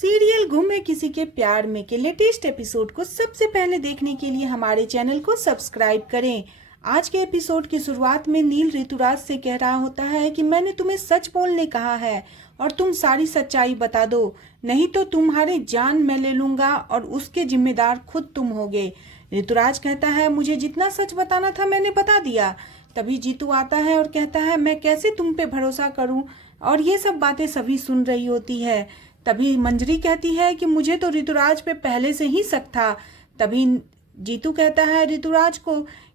Serial गुम है किसी के प्यार में के लेटेस्ट एपिसोड को सबसे पहले देखने के लिए हमारे चैनल को सब्सक्राइब करें। आज के एपिसोड की शुरुआत में नील ऋतुराज से कह रहा होता है कि मैंने तुम्हें सच बोलने कहा है और तुम सारी सच्चाई बता दो, नहीं तो तुम्हारी जान मैं ले लूंगा और उसके जिम्मेदार खुद तुम होगे। ऋतुराज कहता है मुझे जितना सच बताना था मैंने बता दिया। तभी जीतू आता है और कहता है मैं कैसे तुम पे भरोसा करूं, और ये सब बातें सभी सुन रही होती है। तभी मंजरी कहती है कि मुझे तो ऋतुराज पे पहले से ही शक था। तभी जीतू कहता है ऋतुराज को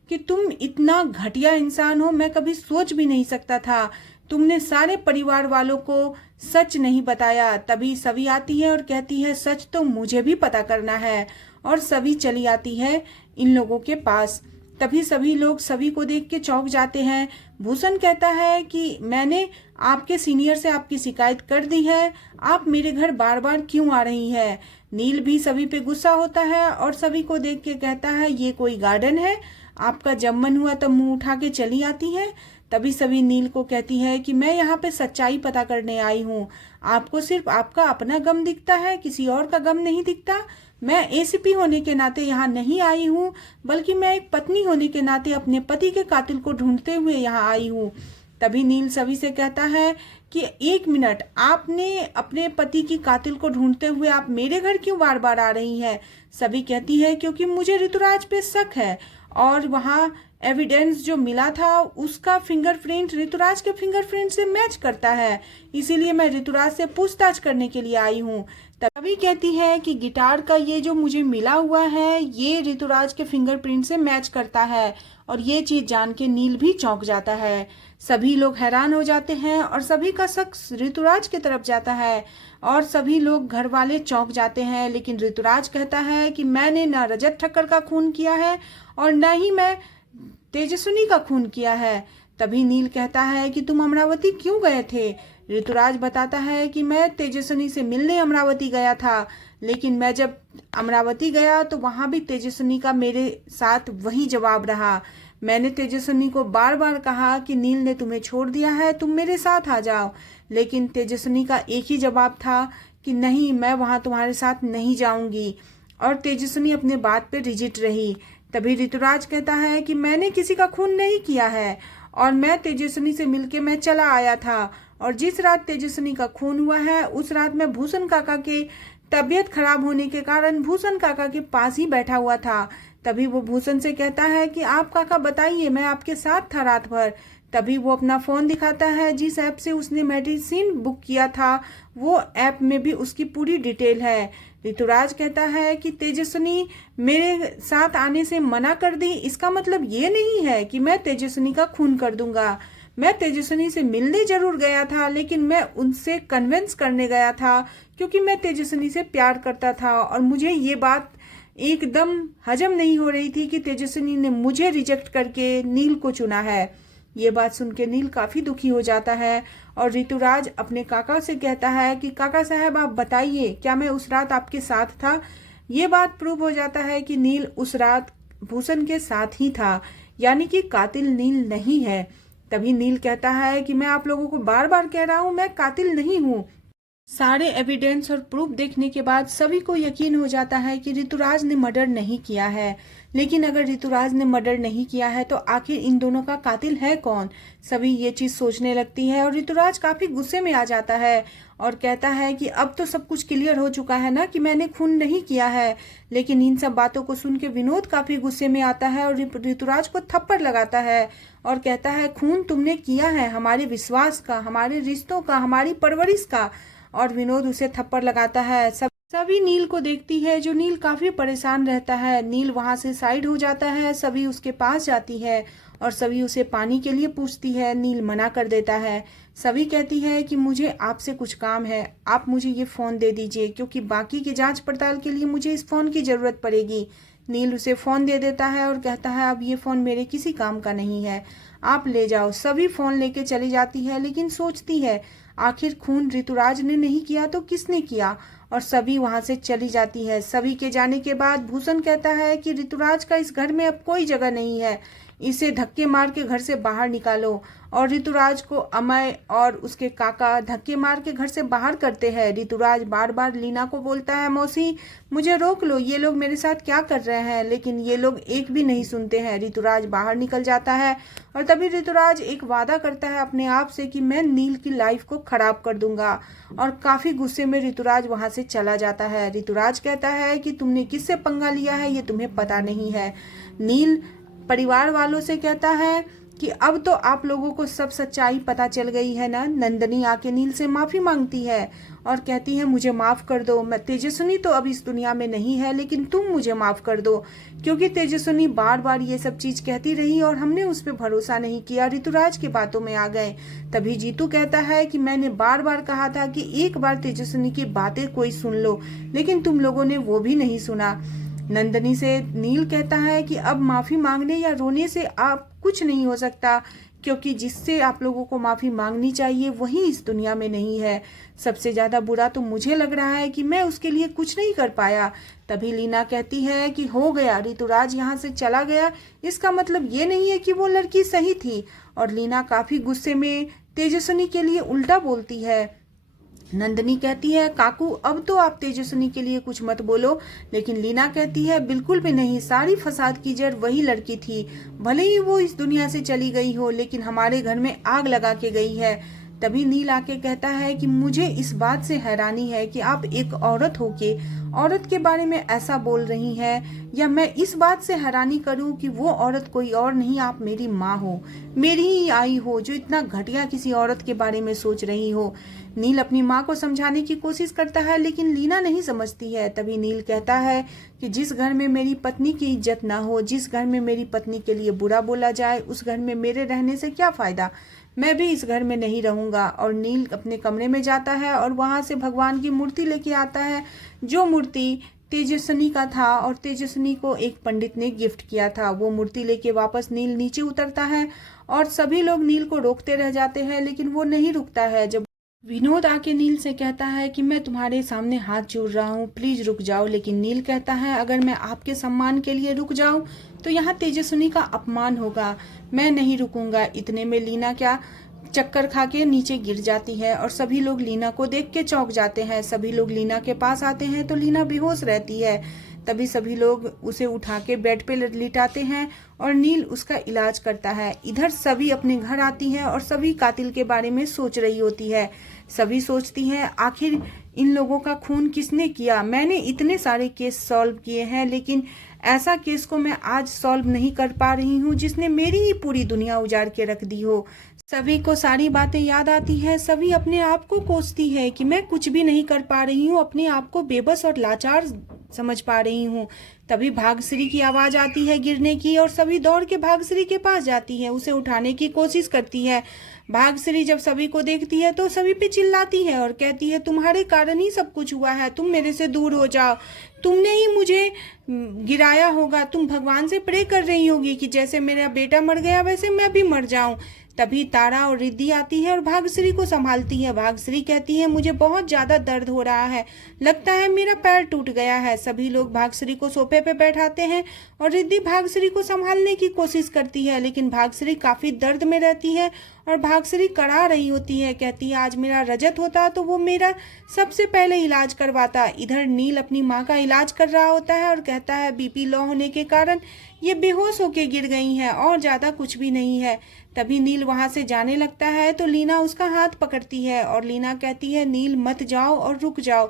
कि तुम इतना घटिया इंसान हो, मैं कभी सोच भी नहीं सकता था। तुमने सारे परिवार वालों को सच नहीं बताया। तभी सभी आती है और कहती है सच तो मुझे भी पता करना है, और सभी चली आती है इन लोगों के पास। तभी सभी लोग सभी को देख के चौंक जाते हैं। भूषण कहता है कि मैंने आपके सीनियर से आपकी शिकायत कर दी है, आप मेरे घर बार बार क्यों आ रही है। नील भी सभी पे गुस्सा होता है और सभी को देख के कहता है ये कोई गार्डन है, आपका जब मन हुआ तब मुंह उठा के चली आती है। तभी सभी नील को कहती है कि मैं यहाँ पे सच्चाई पता करने आई हूँ, आपको सिर्फ आपका अपना गम दिखता है, किसी और का गम नहीं दिखता। मैं एसीपी होने के नाते यहाँ नहीं आई हूँ, बल्कि मैं एक पत्नी होने के नाते अपने पति के कातिल को ढूंढते हुए यहाँ आई हूँ। तभी नील सभी से कहता है कि एक मिनट, आपने अपने पति की कातिल को ढूंढते हुए आप मेरे घर क्यों बार बार आ रही हैं। सभी कहती है क्योंकि मुझे ऋतुराज पे शक है, और वहाँ एविडेंस जो मिला था उसका फिंगरप्रिंट ऋतुराज के फिंगरप्रिंट से मैच करता है, इसीलिए मैं ऋतुराज से पूछताछ करने के लिए आई हूँ। तभी कहती है कि गिटार का ये जो मुझे मिला हुआ है ये ऋतुराज के फिंगरप्रिंट से मैच करता है, और ये चीज जान के नील भी चौंक जाता है। सभी लोग हैरान हो जाते हैं और सभी का शक ऋतुराज की तरफ जाता है, और सभी लोग घर वाले चौंक जाते हैं। लेकिन ऋतुराज कहता है कि मैंने न रजत ठक्कर का खून किया है और न ही मैं तेजस्विनी का खून किया है। तभी नील कहता है कि तुम अमरावती क्यों गए थे। ऋतुराज बताता है कि मैं तेजस्विनी से मिलने अमरावती गया था, लेकिन मैं जब अमरावती गया तो वहां भी तेजस्विनी का मेरे साथ वही जवाब रहा। मैंने तेजस्विनी को बार बार कहा कि नील ने तुम्हें छोड़ दिया है, तुम मेरे साथ आ जाओ, लेकिन तेजस्विनी का एक ही जवाब था कि नहीं, मैं वहां तुम्हारे साथ नहीं जाऊंगी, और तेजस्विनी अपने बात पे रिजिट रही। तभी ऋतुराज कहता है कि मैंने किसी का खून नहीं किया है, और मैं तेजस्विनी से मिलके मैं चला आया था, और जिस रात तेजस्विनी का खून हुआ है उस रात मैं भूषण काका के तबीयत खराब होने के कारण भूषण काका के पास ही बैठा हुआ था। तभी वो भूषण से कहता है कि आप काका बताइए, मैं आपके साथ था रात भर। तभी वो अपना फोन दिखाता है, जिस ऐप से उसने मेडिसिन बुक किया था वो ऐप में भी उसकी पूरी डिटेल है। ऋतुराज कहता है कि तेजस्विनी मेरे साथ आने से मना कर दी, इसका मतलब ये नहीं है कि मैं तेजस्विनी का खून कर दूंगा। मैं तेजस्विनी से मिलने जरूर गया था, लेकिन मैं उनसे कन्विंस करने गया था, क्योंकि मैं तेजस्विनी से प्यार करता था, और मुझे ये बात एकदम हजम नहीं हो रही थी कि तेजस्विनी ने मुझे रिजेक्ट करके नील को चुना है। ये बात सुन के नील काफी दुखी हो जाता है, और ऋतुराज अपने काका से कहता है कि काका साहब आप बताइए, क्या मैं उस रात आपके साथ था। ये बात प्रूव हो जाता है कि नील उस रात भूषण के साथ ही था, यानी कि कातिल नील नहीं है। तभी नील कहता है कि मैं आप लोगों को बार बार कह रहा हूं मैं कातिल नहीं हूं। सारे एविडेंस और प्रूफ देखने के बाद सभी को यकीन हो जाता है कि ऋतुराज ने मर्डर नहीं किया है। लेकिन अगर ऋतुराज ने मर्डर नहीं किया है तो आखिर इन दोनों का कातिल है कौन। सभी ये चीज सोचने लगती है, और ऋतुराज काफी गुस्से में आ जाता है और कहता है कि अब तो सब कुछ क्लियर हो चुका है ना कि मैंने खून नहीं किया है। लेकिन इन सब बातों को सुन के विनोद काफी गुस्से में आता है और ऋतुराज को थप्पड़ लगाता है और कहता है खून तुमने किया है हमारे विश्वास का, हमारे रिश्तों का, हमारी परवरिश का। और विनोद उसे थप्पड़ लगाता है। सभी नील को देखती है, जो नील काफी परेशान रहता है। नील वहां से साइड हो जाता है, सभी उसके पास जाती है और सभी उसे पानी के लिए पूछती है। नील मना कर देता है। सभी कहती है कि मुझे आपसे कुछ काम है, आप मुझे ये फोन दे दीजिए, क्योंकि बाकी की जांच पड़ताल के लिए मुझे इस फोन की जरूरत पड़ेगी। नील उसे फोन दे देता है और कहता है अब ये फोन मेरे किसी काम का नहीं है, आप ले जाओ। सभी फोन लेके चली जाती है, लेकिन सोचती है आखिर खून ऋतुराज ने नहीं किया तो किसने किया, और सभी वहां से चली जाती है। सभी के जाने के बाद भूषण कहता है कि ऋतुराज का इस घर में अब कोई जगह नहीं है, इसे धक्के मार के घर से बाहर निकालो। और ऋतुराज को अमय और उसके काका धक्के मार के घर से बाहर करते हैं। ऋतुराज बार बार लीना को बोलता है, मौसी मुझे रोक लो, ये लोग मेरे साथ क्या कर रहे हैं, लेकिन ये लोग एक भी नहीं सुनते हैं। ऋतुराज बाहर निकल जाता है और तभी ऋतुराज एक वादा करता है अपने आप से कि मैं नील की लाइफ को खराब कर दूंगा। और काफी गुस्से में ऋतुराज वहां से चला जाता है। ऋतुराज कहता है कि तुमने किससे पंगा लिया है ये तुम्हें पता नहीं है। नील परिवार वालों से कहता है कि अब तो आप लोगों को सब सच्चाई पता चल गई है ना। नंदनी आके नील से माफी मांगती है और कहती है मुझे माफ कर दो, मैं तेजस्विनी तो अब इस दुनिया में नहीं है, लेकिन तुम मुझे माफ कर दो, क्योंकि तेजस्विनी बार बार ये सब चीज कहती रही और हमने उस पर भरोसा नहीं किया, ऋतुराज की बातों में आ गए। तभी जीतू कहता है कि मैंने बार बार कहा था कि एक बार तेजस्विनी की बातें कोई सुन लो, लेकिन तुम लोगों ने वो भी नहीं सुना। नंदनी से नील कहता है कि अब माफी मांगने या रोने से आप कुछ नहीं हो सकता, क्योंकि जिससे आप लोगों को माफी मांगनी चाहिए वही इस दुनिया में नहीं है। सबसे ज्यादा बुरा तो मुझे लग रहा है कि मैं उसके लिए कुछ नहीं कर पाया। तभी लीना कहती है कि हो गया, ऋतुराज यहाँ से चला गया, इसका मतलब ये नहीं है कि वो लड़की सही थी। और लीना काफी गुस्से में तेजस्विनी के लिए उल्टा बोलती है। नंदनी कहती है काकू अब तो आप तेजस्विनी के लिए कुछ मत बोलो, लेकिन लीना कहती है बिल्कुल भी नहीं, सारी फसाद की जड़ वही लड़की थी, भले ही वो इस दुनिया से चली गई हो लेकिन हमारे घर में आग लगा के गई है। तभी नील आके कहता है कि मुझे इस बात से हैरानी है कि आप एक औरत होके औरत के बारे में ऐसा बोल रही हैं, या मैं इस बात से हैरानी करूं कि वो औरत कोई और नहीं आप मेरी माँ हो, मेरी ही आई हो, जो इतना घटिया किसी औरत के बारे में सोच रही हो। नील अपनी माँ को समझाने की कोशिश करता है लेकिन लीना नहीं समझती है। तभी नील कहता है कि जिस घर में मेरी पत्नी की इज्जत ना हो, जिस घर में मेरी पत्नी के लिए बुरा बोला जाए, उस घर में मेरे रहने से क्या फायदा, मैं भी इस घर में नहीं रहूंगा। और नील अपने कमरे में जाता है और वहां से भगवान की मूर्ति लेके आता है, जो मूर्ति तेजस्विनी का था और तेजस्विनी को एक पंडित ने गिफ्ट किया था। वो मूर्ति लेके वापस नील नीचे उतरता है और सभी लोग नील को रोकते रह जाते हैं, लेकिन वो नहीं रुकता है। जब विनोद आके नील से कहता है कि मैं तुम्हारे सामने हाथ जोड़ रहा हूँ, प्लीज रुक जाओ, लेकिन नील कहता है अगर मैं आपके सम्मान के लिए रुक जाऊं तो यहाँ तेजस्विनी का अपमान होगा, मैं नहीं रुकूंगा। इतने में लीना क्या चक्कर खा के नीचे गिर जाती है और सभी लोग लीना को देख के चौंक जाते हैं। सभी लोग लीना के पास आते हैं तो लीना बेहोश रहती है। तभी सभी लोग उसे उठा के बेड पे लिटाते हैं और नील उसका इलाज करता है। इधर सभी अपने घर आती हैं और सभी कातिल के बारे में सोच रही होती है। सभी सोचती हैं आखिर इन लोगों का खून किसने किया। मैंने इतने सारे केस सॉल्व किए हैं, लेकिन ऐसा केस को मैं आज सॉल्व नहीं कर पा रही हूँ जिसने मेरी ही पूरी दुनिया उजाड़ के रख दी हो। सभी को सारी बातें याद आती हैं। सभी अपने आप को कोसती है कि मैं कुछ भी नहीं कर पा रही हूँ, अपने आप को बेबस और लाचार समझ पा रही हूँ। तभी भाग्यश्री की आवाज आती है गिरने की और सभी दौड़ के भाग्यश्री के पास जाती है, उसे उठाने की कोशिश करती है। भाग्यश्री जब सभी को देखती है तो सभी पे चिल्लाती है और कहती है तुम्हारे कारण ही सब कुछ हुआ है, तुम मेरे से दूर हो जाओ, तुमने ही मुझे गिराया होगा, तुम भगवान से प्रे कर रही होगी कि जैसे मेरा बेटा मर गया वैसे मैं भी मर जाऊं। तभी तारा और रिद्धि आती है और भाग्यश्री को संभालती है। भाग्यश्री कहती है मुझे बहुत ज्यादा दर्द हो रहा है, लगता है मेरा पैर टूट गया है। सभी लोग भाग्यश्री को सोफे पे बैठाते हैं और रिद्धि भाग्यश्री को संभालने की कोशिश करती है, लेकिन भाग्यश्री काफी दर्द में रहती है और भाग्यश्री कड़ा रही होती है। कहती है आज मेरा रजत होता तो वो मेरा सबसे पहले इलाज करवाता। इधर नील अपनी माँ का इलाज कर रहा होता है और कहता है बीपी लो होने के कारण ये बेहोश होके गिर गई हैं और ज्यादा कुछ भी नहीं है। तभी नील वहां से जाने लगता है तो लीना उसका हाथ पकड़ती है और लीना कहती है नील मत जाओ और रुक जाओ।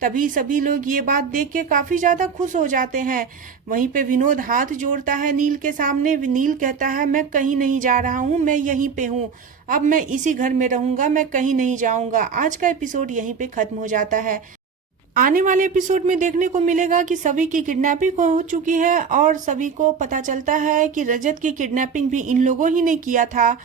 तभी सभी लोग ये बात देख के काफी ज्यादा खुश हो जाते हैं। वहीं पे विनोद हाथ जोड़ता है नील के सामने। नील कहता है मैं कहीं नहीं जा रहा हूँ, मैं यहीं पे हूँ, अब मैं इसी घर में रहूंगा, मैं कहीं नहीं जाऊंगा। आज का एपिसोड यहीं पे खत्म हो जाता है। आने वाले एपिसोड में देखने को मिलेगा कि सभी की किडनैपिंग हो चुकी है और सभी को पता चलता है कि रजत की किडनैपिंग भी इन लोगों ही ने किया था।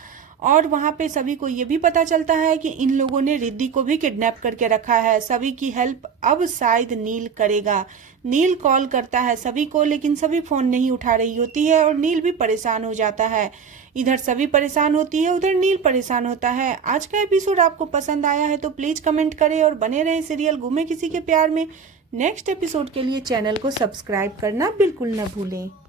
और वहां पे सभी को ये भी पता चलता है कि इन लोगों ने रिद्धि को भी किडनैप करके रखा है। सभी की हेल्प अब शायद नील करेगा। नील कॉल करता है सभी को, लेकिन सभी फोन नहीं उठा रही होती है और नील भी परेशान हो जाता है। इधर सभी परेशान होती है, उधर नील परेशान होता है। आज का एपिसोड आपको पसंद आया है तो प्लीज कमेंट करें और बने रहे सीरियल घूमे किसी के प्यार में। नेक्स्ट एपिसोड के लिए चैनल को सब्सक्राइब करना बिल्कुल न भूलें।